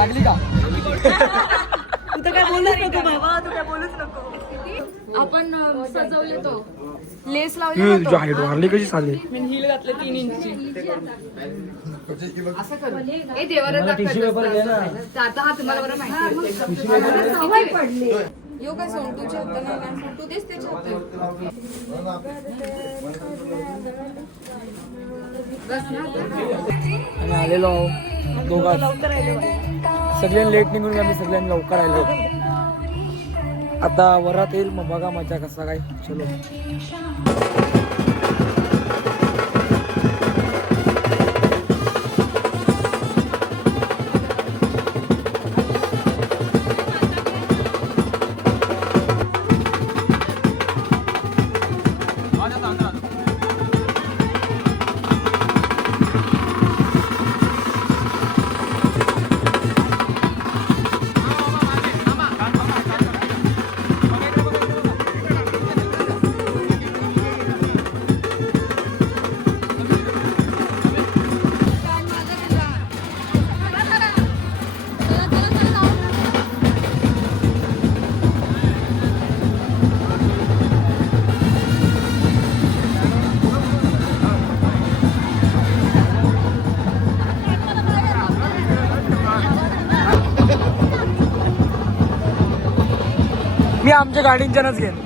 लागली का? तू तर काय बोलूच नको बाबा, तू काय बोलूच नको. आपण सजवले तो लेस लावले तुझी हाईट वाढली कशी चालली? मी हिल घातले 3 इंची. असं करू ए देवाला आता हा तुम्हाला बरं माहिती सवय पडली. यो काय सोंटूच्या हातात नाही, सोंटू देस त्याच्या हातात. आणि आलेलो दोघा सगळ्यांनी लेट निघून आम्ही सगळ्यांनी लवकर आलो. आता वरात येईल मग बघा मजा कसा काय. चलो मी आमच्या गाडींच्यानच घेईन.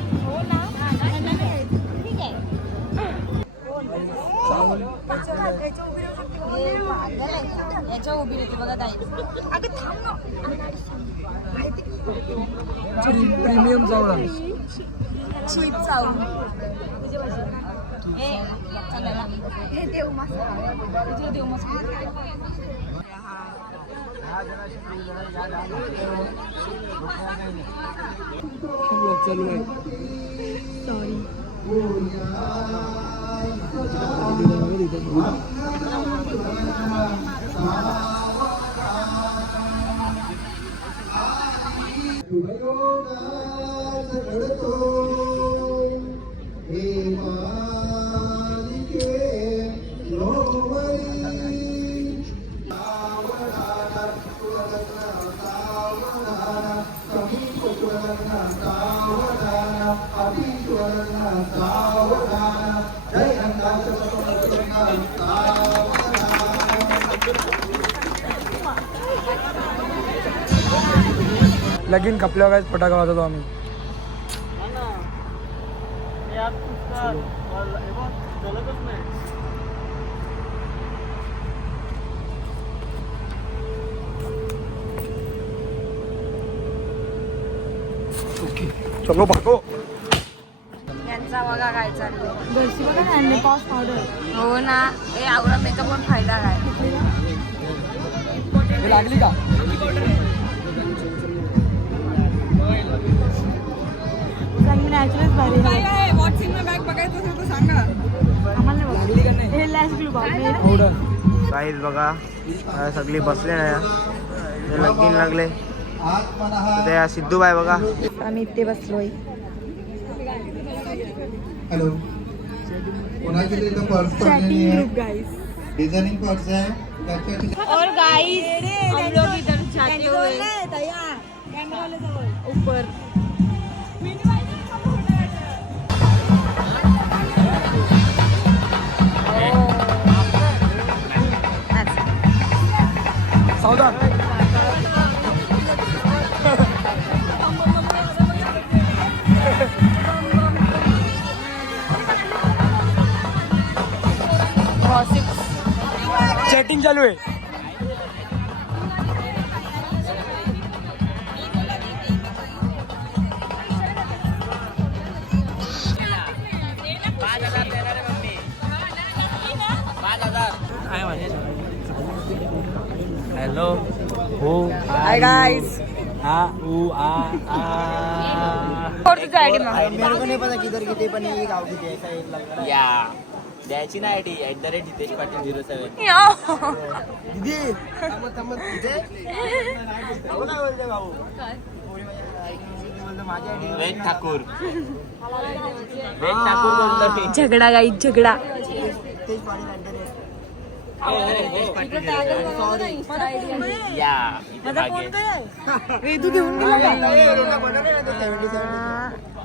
याच्या उभी राहते बघा ताई. अगं थांब ना. प्रीमियम जाऊन चीप चावून हे देव मस्त देव मस्त. चालू आहे. सॉरी लगीन कपल्यावर काय फटाका वाजवतो आम्ही. ओके चलो भागो. यांचा बघा काय चाललंय. घरची बघा ना मेकअप पावडर. हो ना हे आवडा मेकअप पण फायदा काय. लागली का? नॅचरल भारी आहे. वॉचिंग में बॅग बघायचं असेल तर सांगा आम्हाला. लागली का नाही? हे लॅश ग्रुप आहे. गाईज बघा सगळी बसले ना लगीन लागले. ते सिद्धूबाई बघा आम्ही इथे बसलोय. हेलो कोणाची तरी तो purse chatting group guys. Designing purse है. और गाइस हम लोग इधर जाते हुए कैमरा वाले जवळ ऊपर सावधान. चॅटिंग चालू आहे. हॅलो हो हाय गाइस. आ ऊ आ आ. और तुझा आईडी मांग. मेरे को नहीं पता किधर किती पण ये गाव किती ऐसा एक लग रहा है या द्यायची ना आयडी @हितेश पाटील 07. दीदी वेद ठाकूर बोलतो. झगडा गाइस झगडा. हितेश पाटील या इथे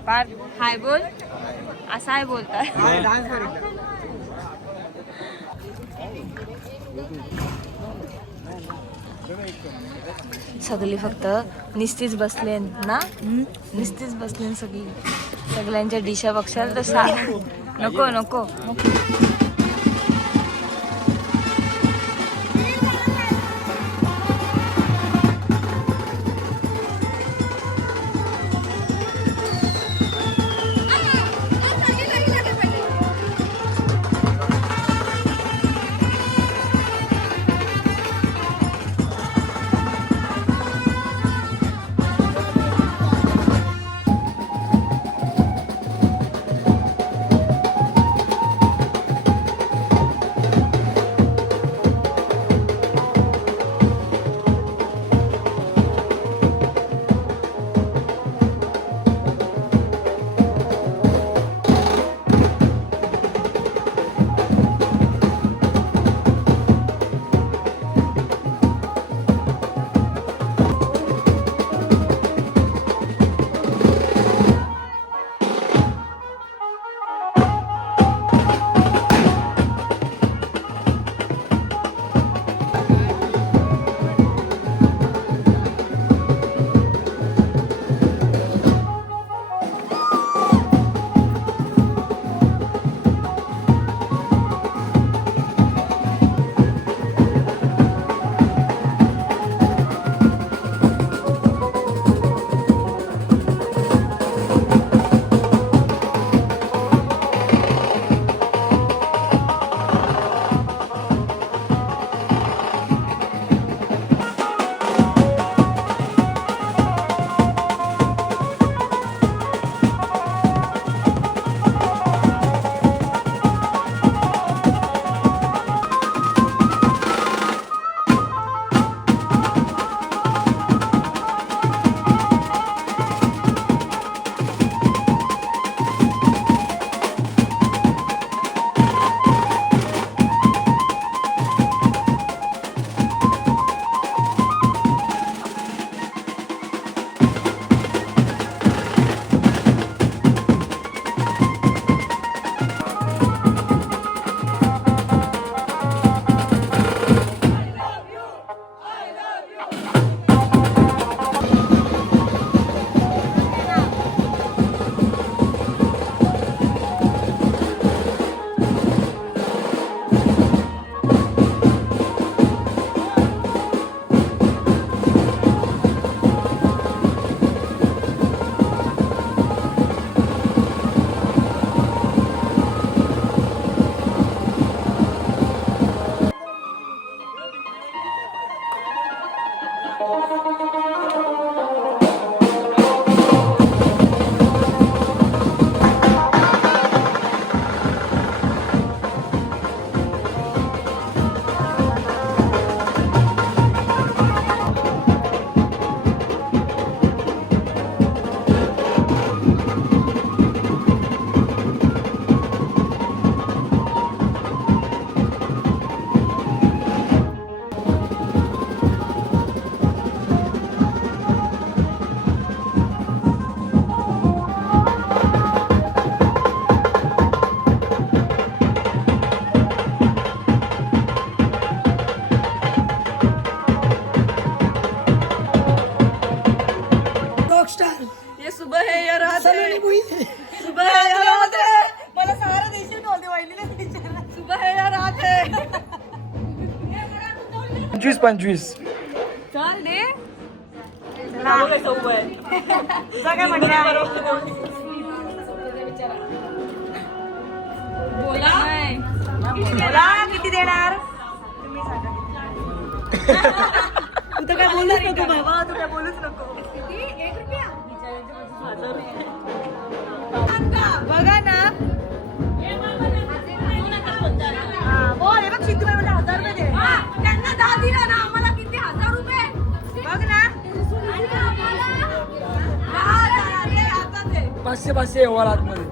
मागे. हाय बोल असा आहे बोलतात. सगळी फक्त निस्तीच बसले ना, निस्तीच बसले सगळी. सगळ्यांच्या डिशा बघशाल तर सांग. नको नको पंचवीस चल दे तुझा काय म्हणणं बोला बोला किती देणार तुम्ही सांगा. तू तर काय बोलूच नको बाबा, तू काय बोलूच नको. किती? 1 रुपया बघा ना. बोल हे बघ सिद्धू भाई मला 1000 रुपये दे. त्यांना 10 दिला ना, आम्हाला किती 1000 रुपये बघ ना. 500 500 व्यवहार आतमध्ये.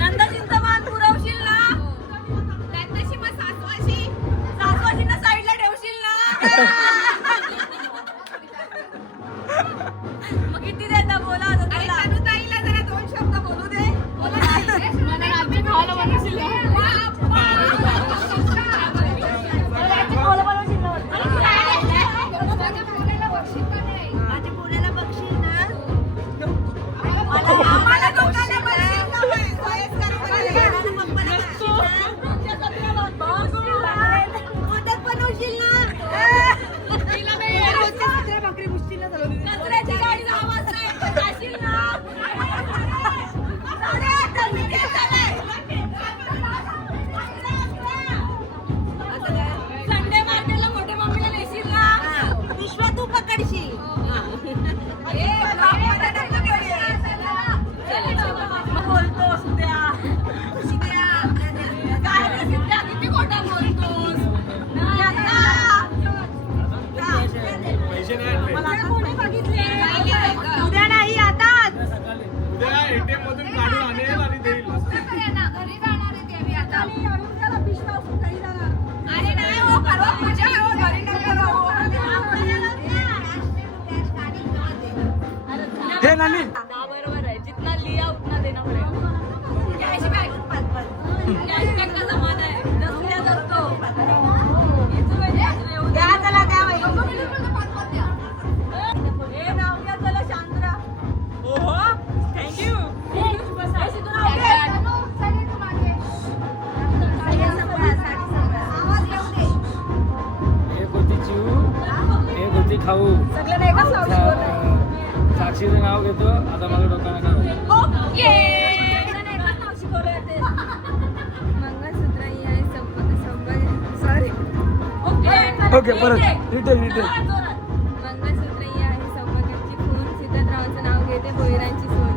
नंदचिंतमान पुरवशील ना त्याच्याशी मग सासवाशींना साईडला ठेवशील ना मग किती देता बोला आता तुला ताईला जरा 2 शब्द बोलू दे मला राज्य खायला बनवशील माझ्या पोराला बघशील ना आम्हाला दोघांना बघशील ना मोदक बनवशील ना भाकरी मुश्किल ना कचऱ्याची गाडी आवाज नाही जाशील ना संडे मार्केटला मोठ्या मम्मीला नेशील ना विश्व तू पकडशील बोलतोस त्या काय किती खोटा बोलतोस मला कोणी बघितले उद्या नाही आताच उद्या ATM मधून काढून आणेल आणि देईल घरी जाणार आहे ते मी आता अरे नाही हो परवा पूजा हो घरी नका जाऊ हे नानी बरोबर आहे जितना लिया उतना देना पडेगा कॅशबॅक कॅशबॅक का जमाना आहे दसल्या जातो द्या चला द्या बाई हे नाव घ्या चला शांतरा ओहो थँक्यू एक होती चिऊ एक होती खाऊ सगळं नाही का साक्षीचं नाव घेतो आता माझं डोक्याला नाव ओके ओके परत रिटेल मंगळसूत्र ही आहे सौभाग्याची खून सिद्धरावांचं नाव घेते भोईरांची सून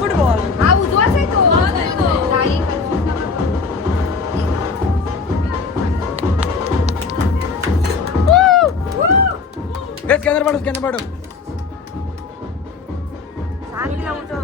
फुटबॉल हा उजवाच आहे तो हे स्कॅनर पाठव सांग तिला उठव